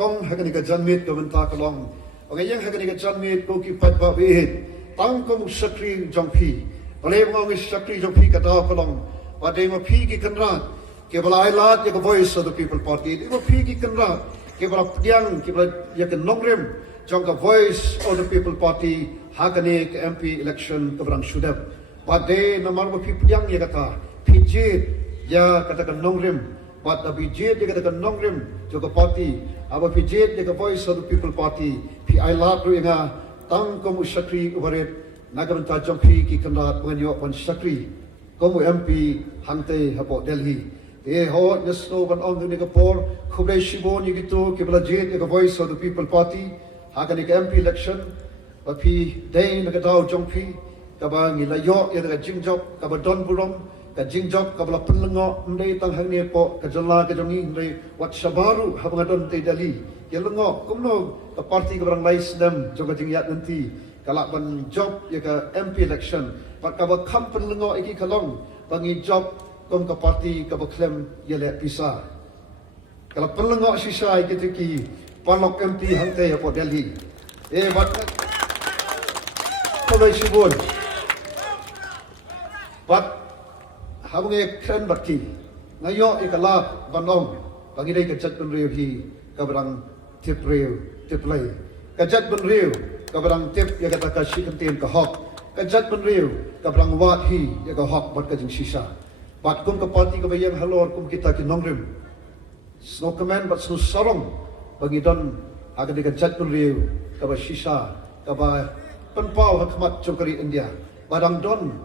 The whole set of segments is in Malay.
kong hakani ka janmit ko menta kalong okay yang hakani ka janmit ko ki pat ba we tang ko sakri jongpi bale ngong sakri jongpi ka da kalong wade ma phi ki kanrat ke bala ailat ya voice of the people party di ma phi ki kanrat ke bala pdiang ke bala ya ke nongrem jong ka voice of the people party hakani ka MP election ka brang shudap wade namar ma phi pdiang ya kata phi ya katakan nongrem but the BJ dia katakan nongrem juga parti aba BJ dia voice of the people party pi I love ru inga tang komu sakri ubaret nagaman ta jongpi ki kandat penyo pan sakri komu MP hangte hapo Delhi ho nesno ban on ni kapor khuble shibon ni gitu ki bala J dia voice of the people party hakani ka MP election pi dei nagadau jongpi kaba ngilayo ya daga jingjok kaba don burom ka jingjok ka bala penlengo ndai tang hang ni po ka jalla ka jongi ndai wat sabaru habangadon te dali ya lengo kumno ka parti ka barang lais dem joga jingyat nanti kala ban job ya ka MP election pat ka ba kham penlengo iki kalong bangi job kom ka parti ka ba claim ya le pisa kala penlengo sisa iki ki panok MP hangte ya po Delhi bat ko lai sibon bat habang kren bakti ngayo ikala banong pangidai kajat benriu hi kabarang tip riu tip lay kajat benriu kabarang tip ya kata kasi kentin ka hok kajat benriu kabarang wat hi ya ka hok bat kajing sisa bat kum ka parti ka bayang halor kum kita ki nongrim snow command bat snow sarong bangidon aga di kajat benriu ka ba sisa ka ba penpau hakmat chokari India badang don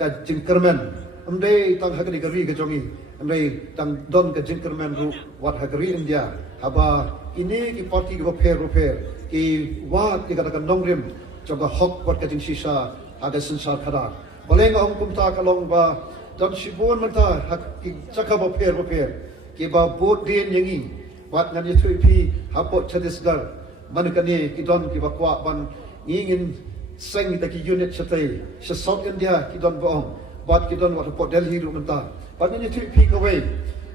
ka jingkermen Andai tang hakani gari ke jongi, andai tang don ke jinkerman ru wat hakari India, haba ini ki parti ki repair ki wat ki katakan nongrim, joga hok wat ke jing sisa aga sensar khada. Boleh ngong kumta kalong ba don sibon mata hak ki chaka repair ki ba bot den yangi wat ngani thui pi hapot Chhattisgarh manukani ki don ki ba kwa ban ngingin seng ta ki unit chatai sa South India ki don baong bat kita nak report Delhi ru mentah. Pat ni tu pi kawai.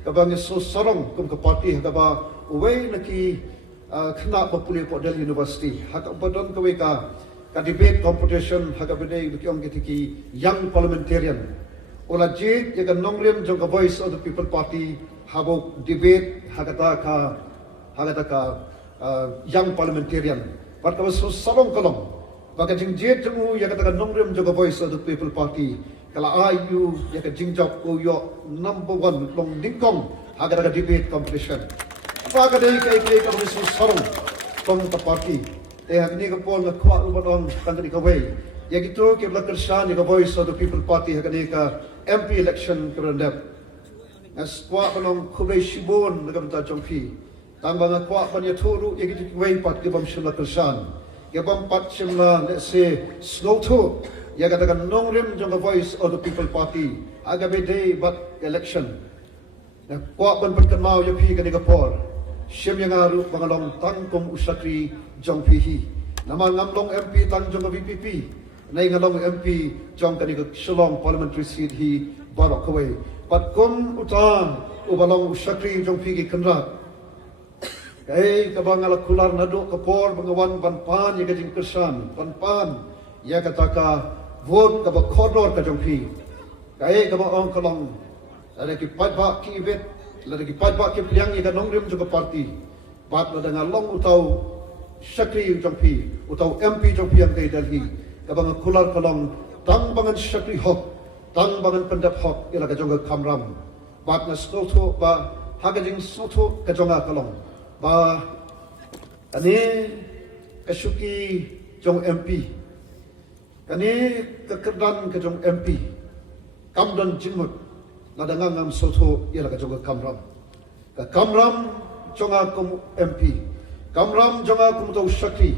Kabang so sarong kum ke parti hakaba wei naki kena populi port Delhi University. Hak badon kawai ka debate competition hakabede kiong kitiki young parliamentarian. Ola jit ya kan nongrem jong ka voice of the people party habo debate hakata ka young parliamentarian. Pat ka so sarong kalong. Baka jing jit jemu ya kata nongrem jong ka voice of the people party. Kalau ayu ya ke jingjok uyo number 1 long dingkong agar debate competition. Pakai deh kayak kalau misalnya sarung kong parti. Ni kapol na kuat ubadon kantri kawai. Ya gitu kita kersan ni voice of the people party hakani ka MP election kerendap. As kuat penong kubai shibon negam ta jongpi. Tambang kuat panya turu ya gitu kawai pat ke bam shimla kersan. Ya bam pat shimla let's say slow to ya katakan nongrim jong voice of the people party aga bede but election na kwa ban mau ya pi ka Singapore sim yang aru bangalong tangkom usakri jong pihi nama ngamlong MP tang jong VPP nai ngalong MP jong ka Shillong parliamentary seat hi barok kawai pat kom utan ubalong usakri jong pi ki kanrat kai ka bangala kular nado kapor bangawan panpan ya kajing kesan panpan ya kataka vote ka ba kodor ka jongpi kai ka ba ong kalong ada ki pat ki event ada ki pat ki pliang ni ka nongrim juga parti pat la dengan long utau sakri jongpi utau MP jongpi yang kai Delhi ka ba kular kalong tang bangan sakri hok tang bangan pendap hok ila ka jongga kamram pat na soto ba hagajing soto ka jonga kalong ba ani kasuki jong MP kani kekerdan ke jong MP kamdan jingmut ladang ngam soto ialah ke jong kamram ka kamram jonga kum MP kamram jonga kum tau sakti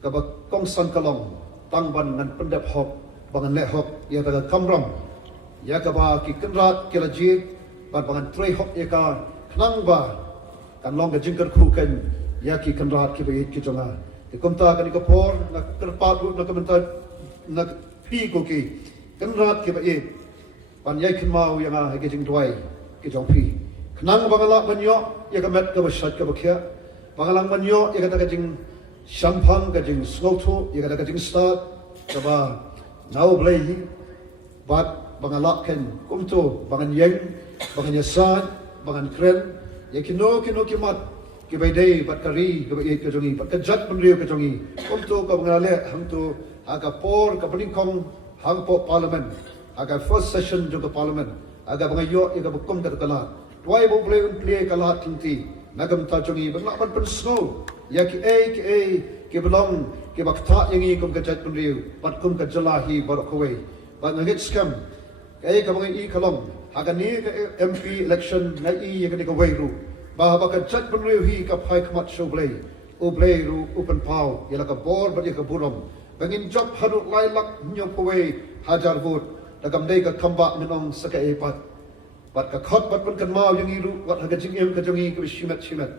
ka ba kongsan kalong tangban ngan pendap hok bangan le hok ia ka kamram ya ka ba ki kenrat kila jib ban bangan trei hok ia ka knang ba kan long ke jingkar kruken ya ki kenrat ki ba ki jonga Kumta kan ikapor nak terpat nak kementar nak pi koki kenrat ke bae pan yai kin mau yang ha ke jing tuai ke jong pi Kenang bangala banyo ya kamet ka basat ka bakya. Bangalang banyo ya kata kajing sampang kajing sloto ya kata kajing start kaba now blay bat bangala ken kumto bangan yeng bangan yasan bangan kren ya kino kimat kibai day bat kari kibai ka jongi bat kajat penriu ka jongi kumto ka bangale hang tu aga por ka peningkong hang po parliament aga first session juga parliament aga bangayo ya ka bukum ka kala Tuai bo play kalat tinti nagam ta jongi berlapan pen snow ya ki ki belong ki bakta yang i kum kajat pun riu pat kum kajalahi barokway ba ngit scam ka bangai i kalong agani ka MP election ngai i ya ka way ru ba kajat pun riu hi ka phai khamat show play ru open pow ya ka bor ba ya ka burom bangin job hanu lai lak nyop kway hajar vote dagam dei ka kamba minong saka e pat Bat ka khot bat pun kan mau yang iru wat haga jing em ka jongi ka shimat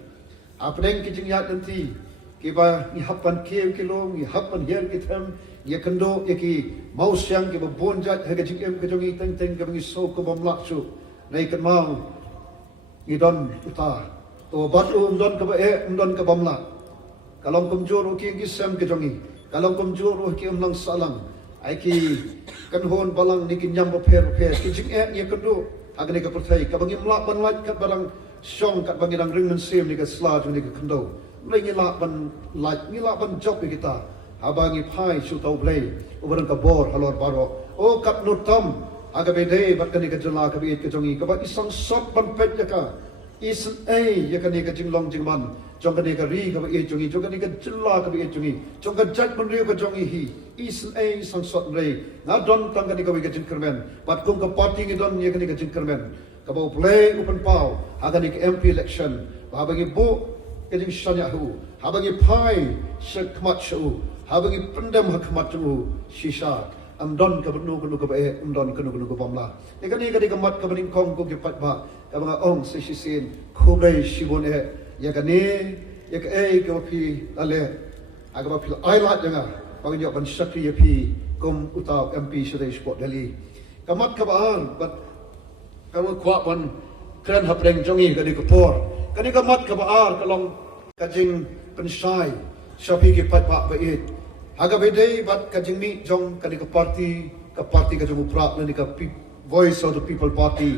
apeng ki jing ya nanti ki ba ni hapan kiew kilong ni hapan yer ki tham ya kando ya ki mau siang ki ba bonjat haga jing em ka jongi teng ka bangi so ko bom lak chu nei kan mau ni don uta to bat don ka ba don ka bom lak kalong kumjor ki sam ka jongi kalong kumjor ki nang salang ai ki kan hon balang ni ki nyam ba pher ki jing ya kando agni ka perthai ka bangi mlak ban lat kat barang syong kat bangi dang ring sim ni ka sla ni ka kendo ngi la ban lat ngi la ban job kita abangi phai shu tau play ubaran ka bor halor baro o kat nutam aga bede bat ka ni ka jala ka bi ka jongi ka ba isang sop ban pet ka is ya ka ni ka jinglong jingman jong ka ni ka ri ka ba jongi jong ka ni ka jala ka bi jongi jong ka jat ban ri ka jongi hi is sang sot rei na don tang ka ni ka bi ka jin kermen bat kum ka party ngi don ya ka ni ka jin kermen ka ba play open pow aga ni ka MP election ba ba ngi bu ka jing shanya hu ha ba ngi phai shak khamat shu ha ba ngi pendam ha khamat chu shisha am don ka bnu ka ba am don ka nu ka pamla ni ka ni ka mat ka baning kong ko ki pat ba ka ba ong si sin khulei shibon ya ka ni ya ka ka pi ale aga ba pil ai la janga bang yo ban shakri ya pi kum utaw MP Shadai Sport Delhi kamat ka baan bat kamu kwa ban kran hapreng jongi ka ni ka por ka ni ka mat ka baar ka long ka jing pensai shapi ki pat ba it aga bedei bat ka jing mi jong ka ni ka party ka jong upra ni ka voice of the people party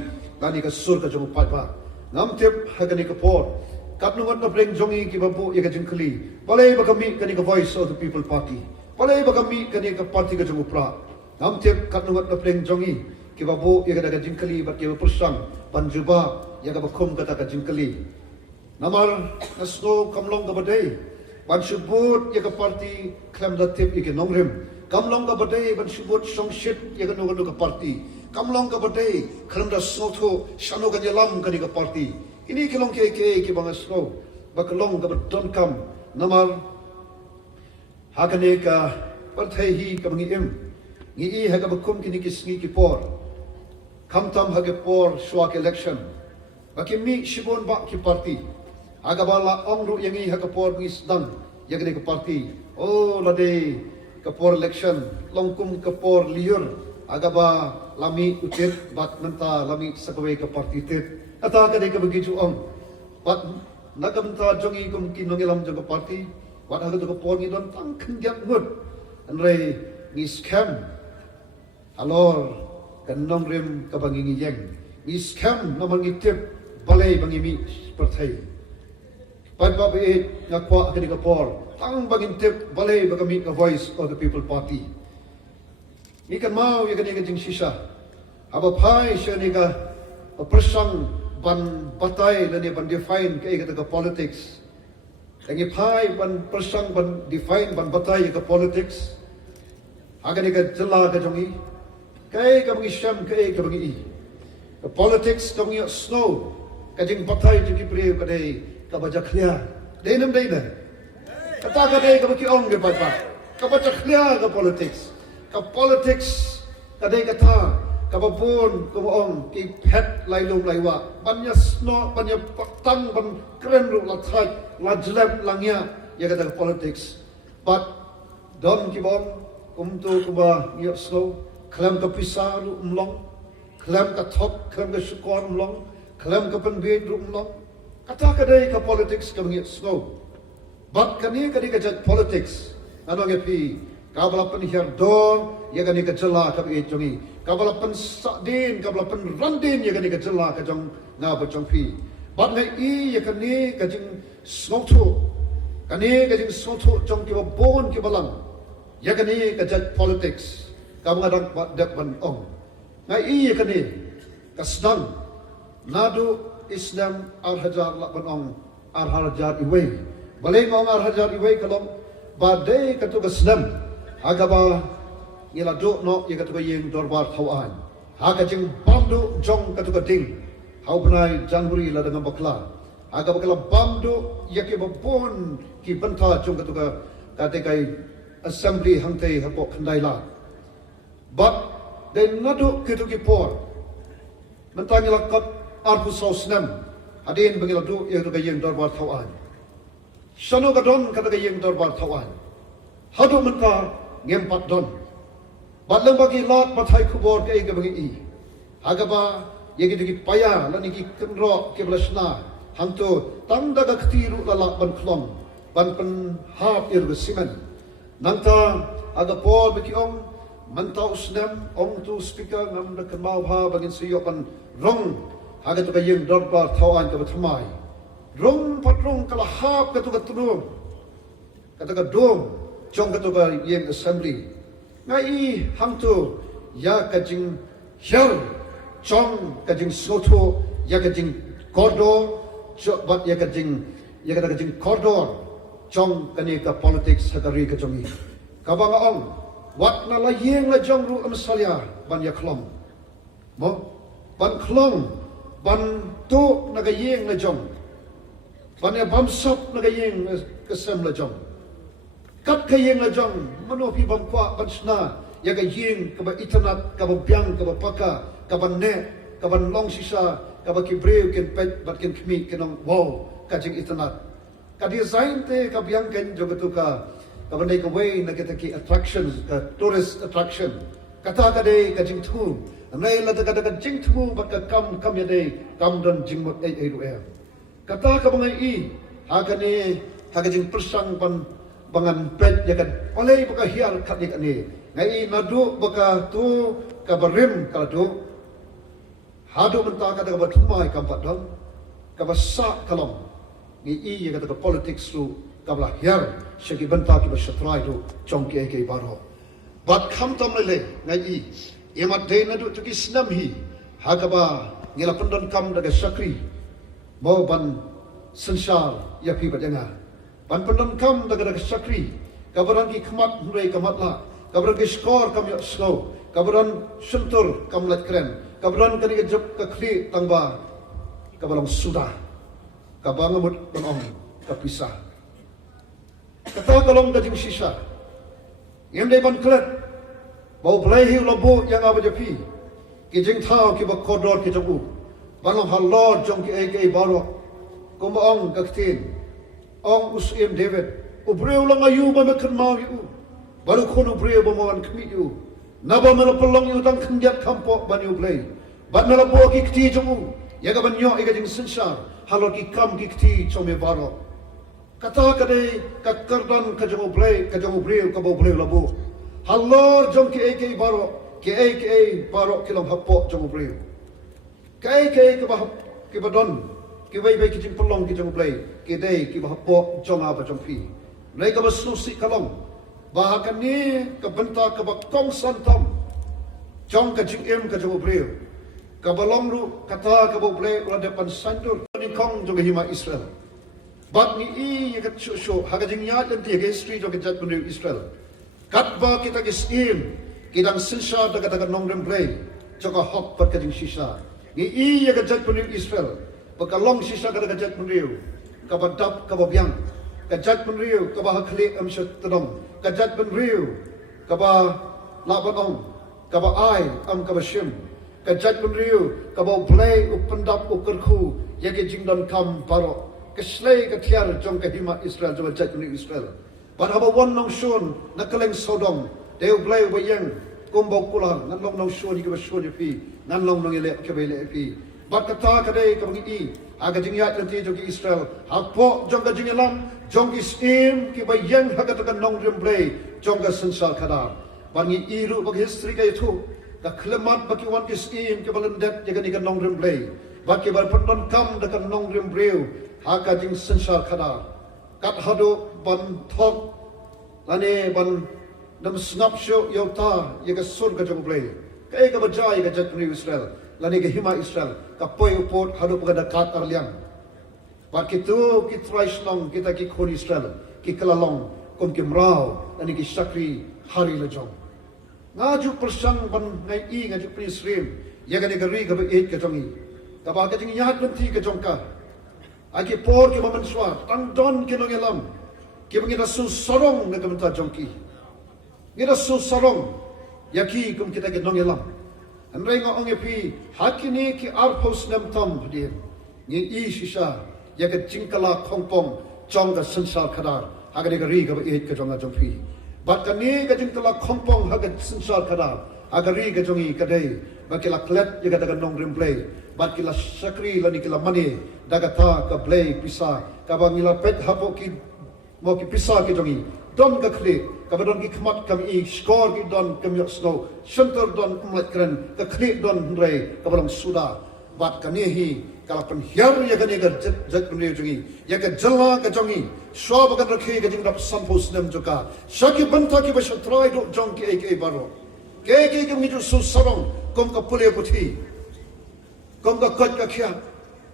ni ka sur ka jong pat ba ngam tip ha ka ni ka por kap nu na preng jongi ki babu ya ka jing kli balai ba ka mi ka ni ka voice of the people party Palay ba kami kani ka party ka jung upra ngam tiap kat nungat na pleng jongi ki babu ya ka jingkali bat ki persang banjuba ya ka bakum kata ka jingkali namar nasno kamlong ka badai ban subut ya ka party klam da tip ya ka nongrim kamlong ka badai ban subut song shit ya ka nungat ka party kamlong ka badai klam da soto shano ka jalam kani ka party ini kelong ke ki bangasno bakalong ka don kam namar Hakane ka parthai hi ka bangi ngi i ha ka bakum kini kisngi ki por kamtam ha ke por swak election bakimi shibon ba ki party aga bala ongru yangi ha ka por ngi sdang yagni ka party o lade ka por election longkum ka por liur aga ba lami utit bat nanta lami sakwe ka party tit ata ka de ka bagi ju ong bat nagam ta jongi kum kinongilam jo ka party Wat hal itu kepon ni don tang kenjak mut, anrei ni scam, alor kanong rim kabangi ngiyeng, ni scam naman ngitip balay bangi mi perthai. Pai ba be ngakwa kini kapor, tang bangin tip balay bagami ka voice of the people party. Ni kan mau ya kani kajing shisha, aba pai siya ni ka persang ban batay na ni ban define kay kata ka politics. Tangi pai ban persang ban define ban batay ka politics. Aga ni ka jala ka jongi. Kay ka bangi syam kay ka bangi i. Ka politics ka bangi snow. Kajing batay juki priyo ka day ka baja clear. Day nam day na. Kata ka day ka bangi ong ka pa. Ka baja clear ka politics. Ka politics ka day kata. Kababon kumaong ki pet lailong laiwa banya sno banya patang ban keren ru la thai la jleb langya ya kata politics but don kibong kumtu kuba ya sno klam ka pisaru umlong klam ka thok klam ka sukor umlong Kelam kapan biaya drum long. Kata kadai ke politics kami snow. But kani kadi kajat politics. Ano ngapi kabalapan hier don ya kani kajala kapi jongi. Kabalapan sadin kabalapan randin ya kani kajala kajong nga bacong pi. But ngai I ya kani kajing snow tu. Kani kajing snow tu jong kiba bon kibalang. Ya kani kajat politics. Kamu ngadang dak ban ong. Ngai ya kani kasdang nadu Islam arhajar lakban ong arhajar iway. Balay ong arhajar iway kalong badai katu Islam agaba ila do no ya katu yeng dorbar thawan. Haga jing bamdu jong katu ding. Hau benai Januari la dengan bakla. Agaba kala bamdu ya ke babon ki banta jong katu kate kai assembly hangtai hapok kandai la. But they nadu kitu ki por. Mentang lakat arpu sausnam. Adin bagi ladu ya katu yeng dorbar thawan. Shano kadon kata yeng dorbar thawan. Hadu menta ngempat don. Batlang bagi lat patai kubor ke ega bagi I. Hagaba yegi digi paya lani ki kenro ke belasna. Hangto tanda ka ketiru lalak ban klong. Ban pen hap ir besimen. Nanta aga por bagi ong menta usnam ong tu speaker ngam da kemau ha bagin siyopan rong. Haga tu ka yeng dorbar thawan ke bathamai. Rong patrong kala hap katu katulung. Kata ka dom jong katu ka yeng assembly. Ngai hang tu ya kajing hiar jong kajing soto ya kajing kodo bat ya kajing kodo jong kani ka politics hakari ka jongi. Kabang ong wat na la yeng la jong ru amsalya ban ya klom. Mo ban klom ban tu na ka yeng la jong. Banyak bamsop na kayeng kesem la jong. Kat kayeng la jong manopi bamkwa bansna ya kayeng kaba internet kaba biang kaba paka kaba net kaba long sisa kaba kibreu ken pet bat ken kmi kenong wow kajing internet. Ka design te ka biang ken jogetu ka kaba nei ka way na kita ki attractions ka tourist attraction. Kata ka dei kajing tu. Nei la ta ka jing tu bat ka kam ya dei kam dan jing mot ai ruem. Kata ka bangai I hakane hakajing persang pan bangan pet ya kan oleh baka hiar kat ni kani ngai nadu baka tu ka barim kala tu hadu menta kata ka batumai kampat dong ka basa kalom ni I ya kata ka politics tu ka bla hiar syaki benta ki basatrai tu chong ke baro bat kham tom le ngai I emat de nadu tu ki snam hi hakaba ngila pendon kam daga sakri mau ban sensar ya pi badanga ban pendon kam daga sakri kabaran ki khamat hurai kamatla kabaran ki skor kam ya slow kabaran suntur kam lat kren kabaran kani ke jop ka khri tangba kabalang sudah kabang mut banong kapisah kata kalong dajing sisa yem dai ban klet bau play hi lobo yang aba japi ki jing thao ki ba kodor ki jabu banong halor jong ki ai baro kumba ong kaktin ong usim David ubreu lang ayu ba makan mau yu baru kono ubreu ba mawan kmi yu naba mala pelong yu tang kenjat kampo ban yu play ban mala po ki kti jomu ya ga ban yo ega jing sensar halor ki kam ki kti chome baro kata kade ka kardan ka jomu play ka jomu breu ka bo breu labo halor jong ki ai baro ki baro kilom hapo jomu breu kai ka ba ki ba don ki wei ki jing pelong ki jong play ki dei ki ba po jong apa jong pi nei ka ba susi kalong bahakan ni ka benta ka ba kong santam jong ka jing em ka jong breu ka balong ru kata ka bo play ula depan sandur ni kong jong hima Israel bat ni I ka sho ha ka jing ya len ti ke history jong jat benu Israel kat ba kita ki skim kidang sensha daga nong rem play joka hok pat ka jing sisa ni I ka jat benu Israel Bakalong sisa kada kajat penriu, kabadap kababyang, kajat penriu kabahakli amsat tadong, kajat penriu kaba labanong, kaba ai kabashim, kajat penriu kaba play upendap ukerku, yagi jingdon kam baro, keslay katiar jong kahima Israel jong kajat penriu Israel. Pada haba wan nong shun nakaleng sodong, deu play bayang kumbau kulang, nganlong nong shun ikabasyun yapi, nganlong nong ilek kabele yapi. bat kata kadai kabangi aga jingyat nanti jogi Israel hakpo jongga jingelam jong isim ki bayang hagatakan nong rimblay jongga sensal kadar bangi iru bagi history kay tu ka klemat bagi wan isim ki balendet jaga ni kan nong rimblay bagi bar pendon kam dekan nong rimbreu haka jing sensal kadar kat hado ban thok lane ban dam snap show yota yaga surga jong blay kay ka bajai ka jatri Israel lani ke hima Israel kapoi upot hadu pagada kat arliang bat kitu ki traisnong kita ki khon Israel ki kalalong kom ki mrao lani ki sakri hari lejong ngaju persang ban ngai i ngaju prisrim yaga ni gari ga be ka jongi ka ba ka jing yat nanti ka jongka aki por ki maman swa tang don ki nong elam ki bangina su sorong na kamta jongki ngira su sorong yaki kum kita ki nong elam Andai ngong epi hakini ki arpos nam tam hadir ni i shisha yaga jingkala khongpong jongga sensal kadar hagari gari ga e ka jonga jongpi bakani ga jingkala khongpong haga sensal kadar hagari ga jongi kadai bakila klet yaga daga nong rimplay bakila sakri lani kila mani daga ta ka play pisa ka bangila pet hapo ki mo ki pisa ki jongi don ka kli kabadon ki khmat kam i skor ki don kam yok snow center don umlat kren ka kli don rei kabalong suda bat kani hi kala pen hiar ya kani ga jat kuni jungi ya ka jalla ka jongi swab ka rakhi ka jing rap sampus nem joka shaki banta ki basha trai do jong ki ek baro ke mi ju su sarong kom ka pule puthi kom ka kot ka khia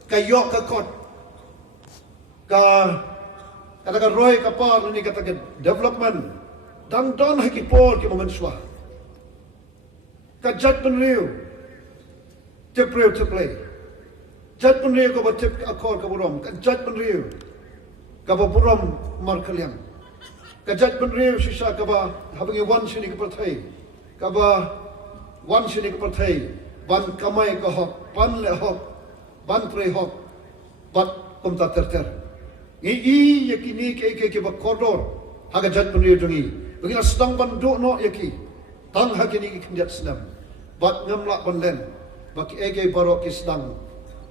ka yok ka kot ka katakan roy kapal ini katakan development dan don haki por ki momen swa ka jat penriu tip play jat penriu ko tip akor ka burom ka jat penriu ka burom mar kaliam ka jat penriu sisa ka ba habangi wan sini ka partai ka ba wan sini ka partai ban kamai ka hok ban le hok ban pre hok bat komta ter i yakini ke ba koridor haga jat penriu jungi bagi sedang bandu no yaki tang hakini ki kinjat senam bat ngamla banlen baki ege baro ki sedang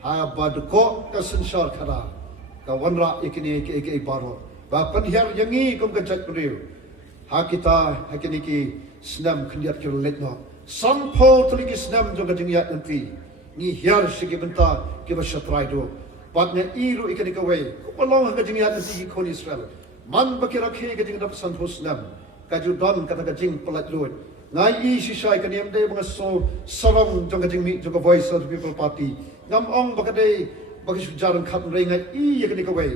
ha badko ka sensar khara ka wanra yakini ke ege baro ba panhiar yangi kum ka jat penriu ha kita hakini ki senam kinjat ki letno sampo tuli ki senam joga jingyat nanti ni hiar sigi benta ki ba shatrai do batnya iru ikani ka wei kupalong ka jingyat nanti ki kon Israel man bakira ke ka jing dap santos nam kaju don kata ka jing pelat luat ngai i sisai ka niam de mga so sarong jong ka jing mi jong ka voice of the people party ngam ong bakade bagi sujaran khat rei ngai i yakani ka wei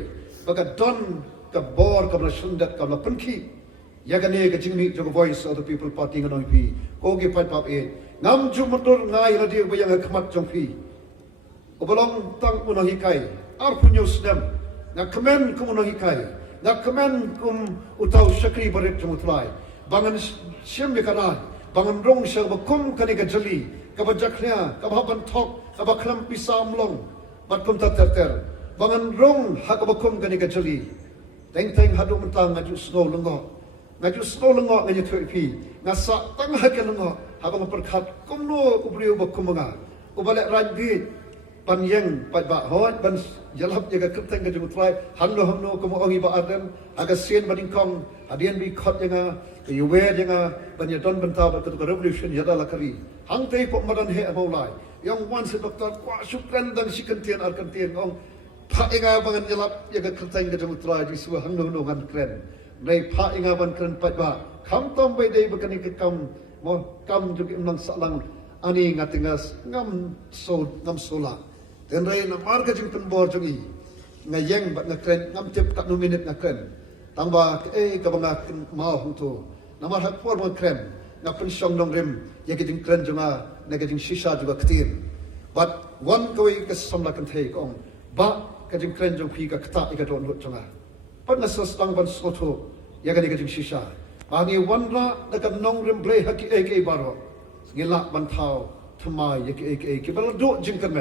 baka don ka bor ka bla sundat ka bla penki yakani ka jing mi jong ka voice of the people party nganoi pi ko ge pat pap e ngam ju motor ngai la dia bayang khmat jong pi Obalong tang puno hikai, arpunyo sedam, na kemen kumuno hikai, na kemen kum utau syakri barit jumutlai, bangan siam bekaran, bangan rong syar bakum kani kajali, kabajaknya, kabahaban tok, kabaklam pisam long, bat kum ter, bangan rong hakabakum kani kajali, teng hadu mentang ngaju snow lengo ngaju tuipi, ngasa tang hakan lengo, habang perkat kumno ubriu bakumunga, ubalek rajbit, pan yang pat ba hot ban jalap jaga keteng ke jumutrai hanno komo ongi ba adan aga sien badingkong hadian bi khot janga ke yuwe janga ban yadon banta ba ke revolution yada lakari hang tei pok madan he amolai yang wan se doktor kwa syukran dan sikentian arkentian ong pha inga bangan jalap jaga keteng ke jumutrai di suwa hanno ngan kren nei pha inga ban kren pat ba kam tom be dei bakani ke kam mo kam jugi nang salang ani ngatingas ngam sola dan rai na marga jing penbor jungi ngayeng bat ngakren ngam tip tak 2 minit ngakren tangba ka banga mau hunto namar hak por mon kren ngapen song dong rem ya ke jing kren junga na ke jing shisha juga ketir bat wan koi ke samla kan thei kong ba ke jing kren jung phi ka kta ika don junga pat na sos tang ban soto ya ke jing shisha ani wan ra da kan nong rem ble haki ke baro ngila ban thau thmai ya ke bal do jing kan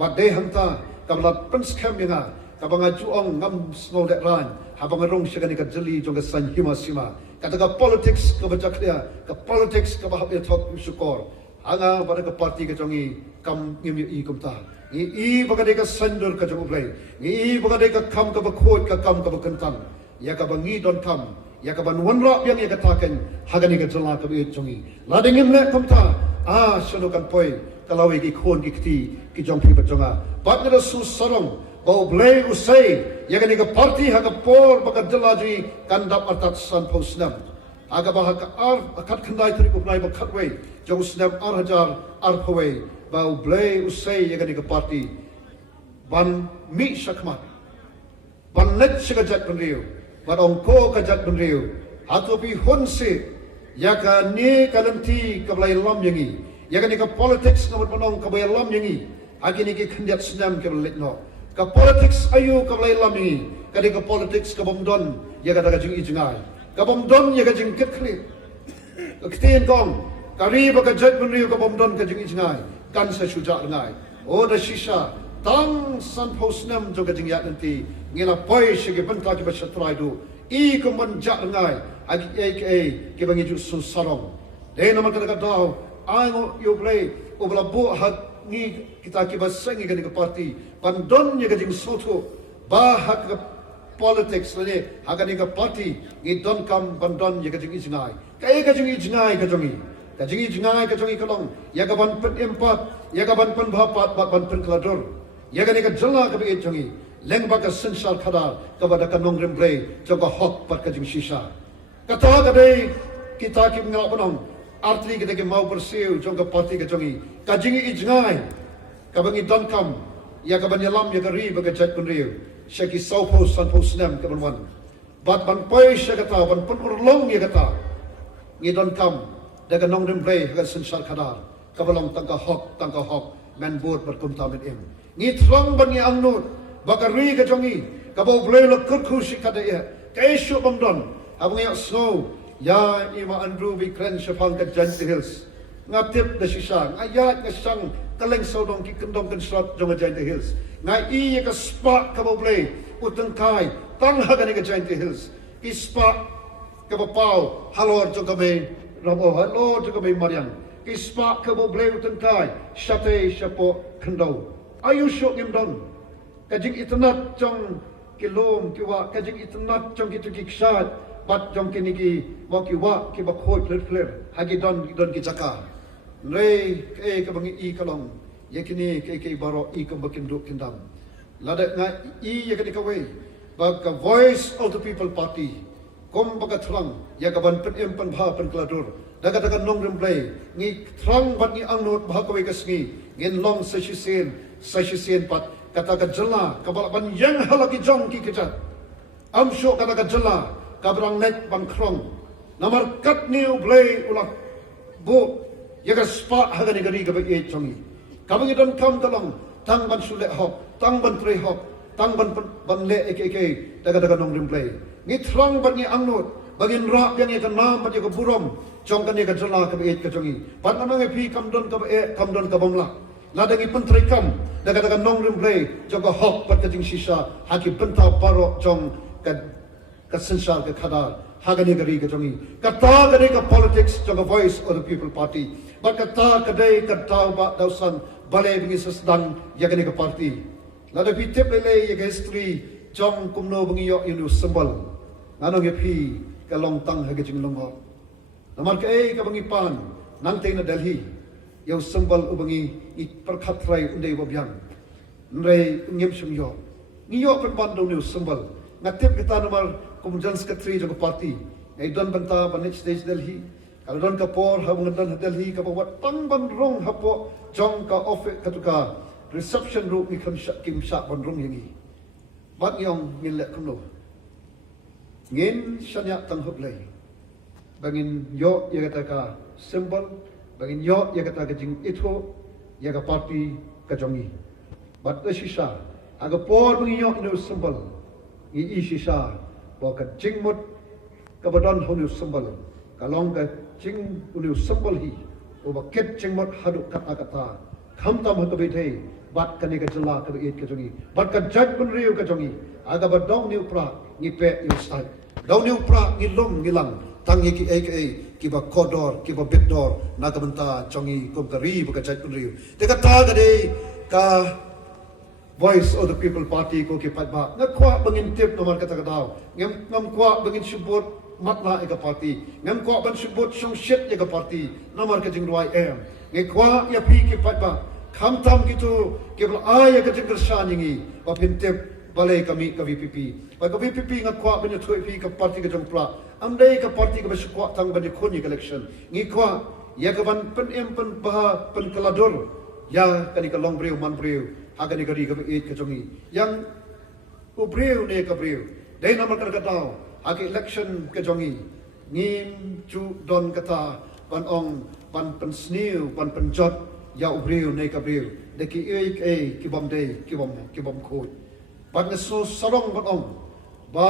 But they hanta kabla penskam yanga kabanga juong ngam snow that ran habang rong shagani ka jali jong san hima sima kataga politics ka bajaklia ka politics ka bahab ya thok sukor anga pada ka party ka jongi kam ngim i kumta ngi bagade ka sandur ka jong play ngi bagade ka kam ka bakhoi ka kam ka bakantan ya ka bangi don kam ya ka ban wanra yang ya ka taken hagani ka jala ka be chungi ladingin le kamta shano kan poi kalau ki khon ki kti ki jong phi bajonga patna su sarong bau blay usai ya ka ni ka party ha ka por baka jala ji kandap atat san posnam aga bah ka akat khandai thri ko nai ba khatwei jong snam hajar phawei bau blay usai ya ka ni ka party ban mi shakmat ban let shigajat penriu ban ongko kajat penriu atopi honse ya ka ni kalanti ka blai lam yangi ya ka ni ka politics na panong ka blai lam yangi agini ki khandiat snam ka let no ka politics ayu ka blai lam yangi ka ni ka politics ka bomdon ya ka daga jing ijngai ka bomdon ya ka jing ketkhli ka ktin kong kari ba ka jat penriu ka bomdon ka jing ijngai kan sa shuja ngai o da shisha tang san posnam jo ka jing ya nanti ngila poi shige banta ki ba shatrai du I kuman ja ngai agi ki bangi ju su sarong de na maka ka dau ai ngo yo play obla bo ha ni kita ki ba sengi ka ni ka party pandon ni ka jing soto ba ha ka politics le ha ka ni ka party ni don kam pandon ni ka jing ijngai ka jing ijngai ka jongi ka jing ijngai ka jongi kalong ya ka ban pen empat ya ka ban pen bhapat ban pen klador ya ka ni ka jala ka be jongi leng ba ka sensal khada ka ba da ka nong rem bre joga hok par ka jing shisha kata ka dei kita ki ngala bonong artri kita ke mau bersiu jong ka party ka jongi ka jing ijngai ka bangi don kam ya ka ban yalam ya ka ri ba ka chat kun riu shaki sau po san po snam ka ban wan bat ban poi sha ka ta ban pun urlong ya ka ta ngi don kam da ka nong rem bre ka sensal khada ka balong tang ka hok man board ber kum ta mit em ngi throng ban ni ang not bakari ka jongi ka bo blay lo kurku shikada ya ka ishu bomdon abang ya snow ya ima andrew bi kren shapang ka giant hills ngatip da shisha ngayat nga sang kaleng sodong ki kendong kan shot jong giant hills ngai ka spa ka bo blay utang kai tang ha ka ni ka giant hills ki spa ka bo pau halor jong ka me ramo halor jong ka me marian ki spa ka bo blay utang kai shate shapo kendo ayu shok im dong kajing itnat jong kilom kiwa kajing itnat jong kitu kikshat bat jong kini ki wa kiwa ki ba khoi fler hagi don ki jaka re ka bangi I kalong yakini ke baro I ka bakin duk kindam lada nga I yakini ka way ba ka voice of the people party kom ba ka thrang ya ka ban pen em pan bha pan kladur daga nong rem play ngi thrang bat ni angnot bha ka way ka sngi ngin long sa shisien pat kata ka jala ka balaban yang halaki jong ki kita amsho kata ka jala ka brang net bang krong namar kat niu blay ulak bo ya ka spa hagani gari ka be chongi ka bangi don kam talong tang ban sule hok tang ban pre hok tang ban le ek daga nong rim play ngi thrang ban ni angnot bagin ra yang ka nam ban ka burom chong ka ni ka jala ka be ka chongi pat namang phi kam don ka bomla ladangi pentri kam daga nong rim play joga hok pat ka jing shisha haki benta paro jong ka sensal ka khada hagani gari ka jongi kata gari ka politics joga voice of the people party but kata kadai kata ba dausan bale bingi sesdang yagani ka party lada pi tip lele ya history jong kumno bingi yo inu symbol nanong ya pi ka long tang hagi jing longo namar ka ka bingi pan nang te na Delhi yo symbol ubangi I perkhatrai undai wabyang nrei ngem sum yo ngiyo pen bandong new symbol ngatip kita nomor kumjan sekretari jong party ai don banta banich stage Delhi kalau don ka por ha ngadon Delhi ka bawat tang ban rong hapo jong ka office katuka reception room ni kim sha ban rong yangi bat yong ngin le kumno ngin shanya tang huplai bangin yo ya kata ka symbol bangin yo ya kata ka jing itho ya ka party ka jongi bat the shisha aga por bangin yo no symbol I shisha bo ka jingmut ka badon honu symbol kalong ka jing unu symbol hi o ba ket jingmut hadu kata kham tam ka bethe bat ka ni ka jala ka it ka jongi bat ka jaj bun riu ka jongi aga ba dong ni upra ni pe yu sai dong ni upra ni lom ni lang tang ki ki ba kodor ki ba bitdor na ka banta jongi kom ka ri ba ka jaj bun riu te ka ta ka de ka Voice of the People Party ko ki patba ngakwa bangin tip nomor kata kataw ngam kwa bangin subut matla eka party ngam kwa ban subut song shit eka party nomor kajing ruai ngakwa ya pi ki patba kham tam kitu kebal ay ka jing kersan ingi wa pin tip balai kami ka VPP wa ka VPP ngakwa ban thoi pi ka party ka jong pra amdai ka party ka basukwa tang ban khoni election ngikwa ya ka ban pen pen bah pen kalador ya kani ka long breu man breu agani gari ka it ka jongi yang ubreu ne ka breu dai namal ka katao ag election ka jongi ngim chu don kata ban ong ban pen sniu ban pen jot ya ubreu ne ka breu de ki ki bom dei ki bom khoi ban so sarong ban ong ba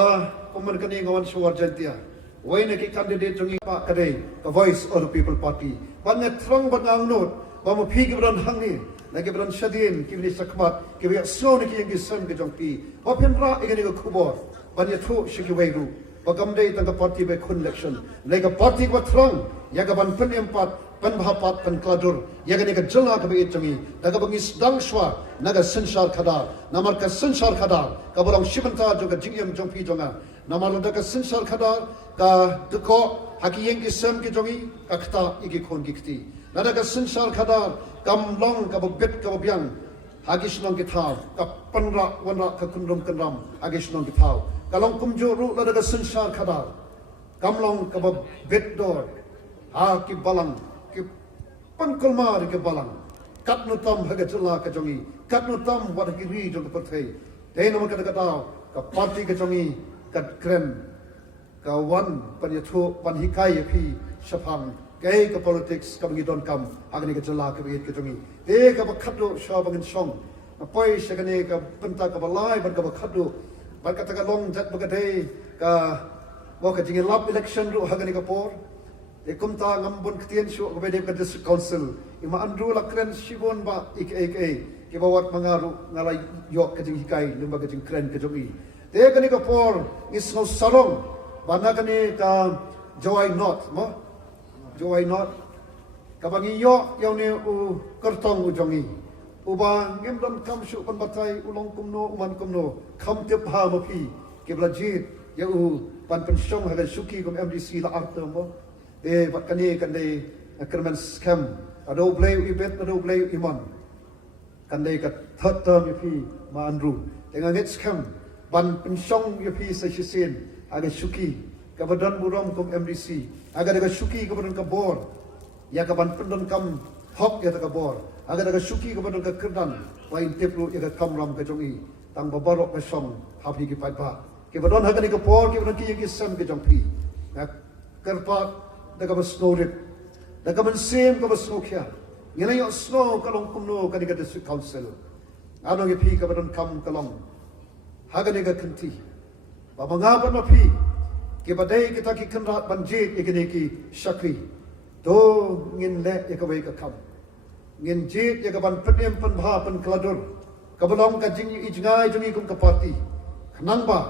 umar kani ngawan suar jantia wai ne ki candidate jongi pa kadai ka Voice of the People Party ban ne trong ban ang not ba mo phi ki ban hangi lagi beran syadin kini sakmat kini snow ni kini gisam ke jongpi wapen ra igani ko kubor banya thu shiki weiru pagamdei tang party be kun election lega party ko throng yaga ban pen empat pan bhapat pan kladur yaga ni ka jala ka be changi daga bangis dang shwa naga sensar khada namar ka sensar khada ka borong shibanta jo ka jingyam jongpi jonga namar daga sensar khada ka duko haki yang gisam ke jongi ka khata igi khon gikti nadaga sensar khada kam long ka bit ka biang hagis nong ki thau ka panra wanra ka kundum kanram hagis nong ki thau kalong kumjo ru la daga sensar khada kam long ka bit dor ha ki balang ki pankulmar ki balang kat nu tam haga chula ka jongi kat nu tam wat ki ri jong ka thei dei nam ka ka tau ka party ka jongi ka krem ka wan pan yathu pan hikai phi shapang kay ka politics ka bangi don kam agni ka jala ka bit ka jongi e ka bakhatdo sha bangin song apoi shagane ka penta ka balai ban ka bakhatdo ban ka ta long jat bagade ka mo ka jingi lap election ru hagani ka por e kumta ngambon ktien shu ka bede ka district council ima andru lakren shibon ba ik ke bawat mangaru ngalai yok ka jingi kai lumba ka jing kren ka jongi te ka ni ka por is no salong bana ka ni ka joy not mo joy not kabangi yo yaw ne u kartong u jongi uba ngem dam kam shu pan batai ulong kumno uman kumno kham te pha ma phi ke blajit ya u pan pen shong ha suki kum MDC la art mo e bat kani kan dei kerman scam ado blay u bet ado blay iman kan dei ka third term ya phi ma andru dengan net scam ban pen shong ya phi sa shisen aga suki ka badan buram kum MDC agar daga suki kepada kabor ya kapan pendon kam hok ya daga bor agar daga suki kepada ka kerdan wain teplu ya kam ram ka jongi tang babarok ka som hapi ki paipa ke badon haga ni ka por ke badon ki ki sam ke jongpi ya kerpa daga ba snorit daga ban sem ka ba snokya ngena yo snow kalong kumno ka ni ka district council ano ke pi ka badon kam kalong haga ni ka kanti ba mangapa ma pi ke badai kita ki kenrat banjit ikini ki syakri to ngin le ya ka wei ka kam ngin jit ya ka ban penem pen bha pen kladur ka belong ka jing ijngai jungi kum ka party khnang ba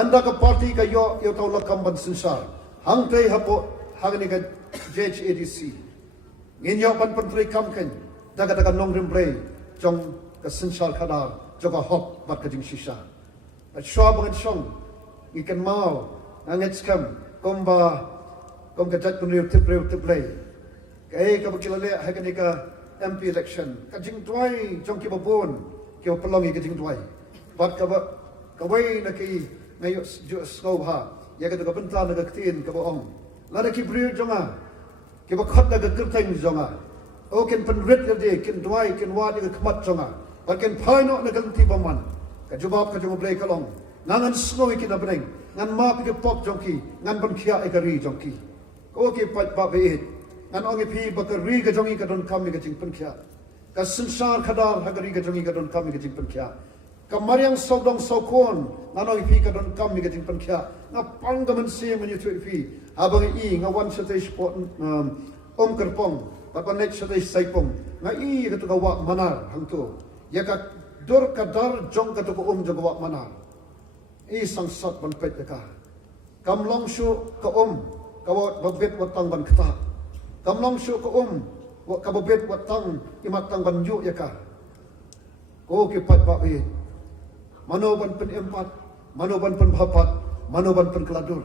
anda ka party ka yo tau la kam ban sinsar hang tei hapo hagani ka JHADC ngin yo ban pen tri kam ken daga nong rim brei jong ka sinsar khadar joka hop bat ka jing shisha a shwa bang song ikan mau anget skam komba kom ka jat punriu tiplay kai ka bakilale hagani ka MP election ka jing twai jong ki babon ki pelongi ka jing twai bat ka wai na ki ngayo ju snow ha ya ka benta na ka tin ka boong la na ki briu jonga ki ba khat na ka kirteng jonga o ken pen rit ya de ken twai ken wa ni ka kmat jonga ba ken phaino na ka ti baman ka jubab ka jong blay ka long nangan snow ki na breng ngan ma pi pop jongki ngan ban khia e kari jongki ko ki pat ba be ngan ongi pi ba ka ri ga jongi ka don kam mi ga jing pan khia ka sinsar khadar ha kari ga jongi ka don kam mi ga jing pan khia ka mariang sodong sokon ngan ongi pi ka don kam mi ga jing pan khia nga pang ga man se man yu tu pi abang I nga wan sa te sport kerpong ba ban net sa te saipong nga I ga tu ga wa manar hang tu ya ka dor ka dar jong ka tu ko jong wa manar isang sat ban pet ka kam long shu ka kawat babet watang ban kata kam long shu ka ka babet watang imatang ban yu ya ka ko ki pat ba manoban pen empat, manoban pen bhapat, manoban pen keladur.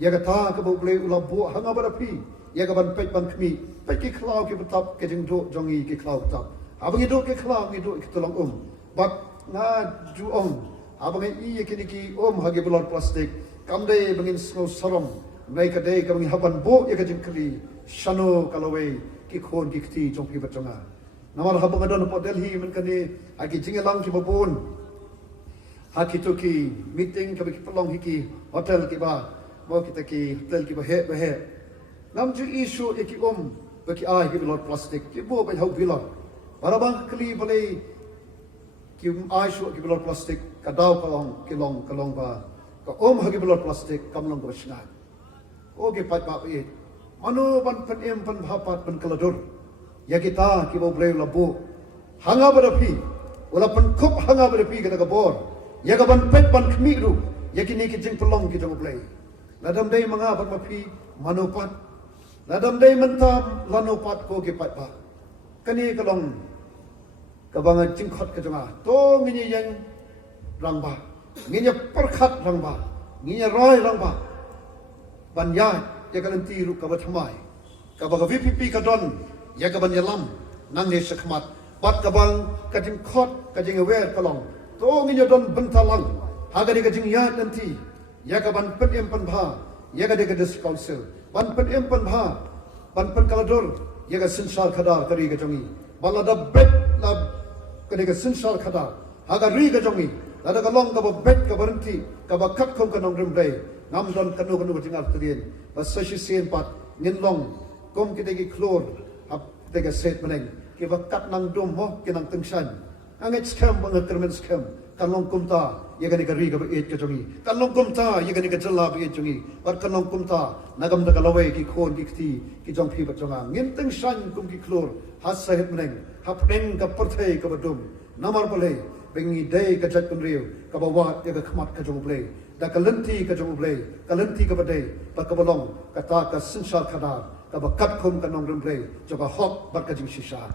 Ya kata ke boleh ulah buat hanga berapi. Ya kaban pek ban kemi, pek ke klau ke betap ke jeng dok jongi ke klau betap. Abang itu ke klau itu ke tolong Bak nga juong, abang iya kini ki hagi belor plastik. Kamdai bangin snow sarong, mereka dai kami haban bo ya ke jeng keli. Shano kalawai ki khon ki kti jong pi batonga. Namar habang adon po Delhi men kani agi jingelang ki babon. Haki tu ki meeting kami ki pelong hiki hotel ki ba. Mau kita ki hotel ki ba he. Nam ju isu ki bagi ai ki belot plastik ki bo ba hau bilot. Barabang kli boleh ki ai su ki belot plastik kadau kalong ba. Ka hagi belot plastik kamlong ba sna. Oke pat ba it. Manu ban pen em pen bhapat pen keladur. Ya kita ki bo boleh labu. Hanga berapi. Wala pen kup hanga berapi kata kabor. Ya ka ban pet ban kemiru. Ya kini ki jing pelong ki jong boleh. Ladam dai manga ban mapi manupat. Ladam dai mentam lanupat ko ki pat ba. Kani kalong kabang jingkhot ka jonga. To ngi yang rangba. Ngi perkhat rangba. Ngi roi rangba. Ban ya ya kalan tiru ka bathamai. Kabang VPP ka don ya ka ban yalam nang ne sakmat. Bat kabang ka jingkhot ka jing wer kalong. To ngi don bentalang. Haga ni ka jing ya nanti. Ya ka ban pen em pen bha. Ya ka de ka dis council. Ban pen em pen bha. Ban pen kaladur. Ya ka sinsal khadar kari ka jongi. Balada bet la kani ka sinsal khadar. Haga ri ka jongi. Lada ka long ka ba bet ka berhenti. Ka ba kat kom ka nong rimdai. Ngam don kanu jingal terien. Ba sashi sien pat ngin long kom kita ki klor ap tega set meneng. Ki ba kat nang dum ho ki nang tengsan. Angit scam bang termen scam. Kanlong kumta ya kani ka ri ka ba et ka jongi. Kanlong kumta ya kani ka jala ba et jongi. Par kanlong kumta nagam da kalawai ki khon ki kti ki jong phi ba jonga. Ngin tengsan kum ki klor has sahet meneng. Hapneng ka perthai ka ba dum. Namar boleh bengi dai ka jat kun riu ka ba wat ya ka khmat ka jong boleh. Da kalenti ka jong boleh. Kalenti ka ba dai pa ka balong ka ta ka sinsal khadar ka ba kat khum ka nong rim boleh. Joga hok bar ka jing shisha.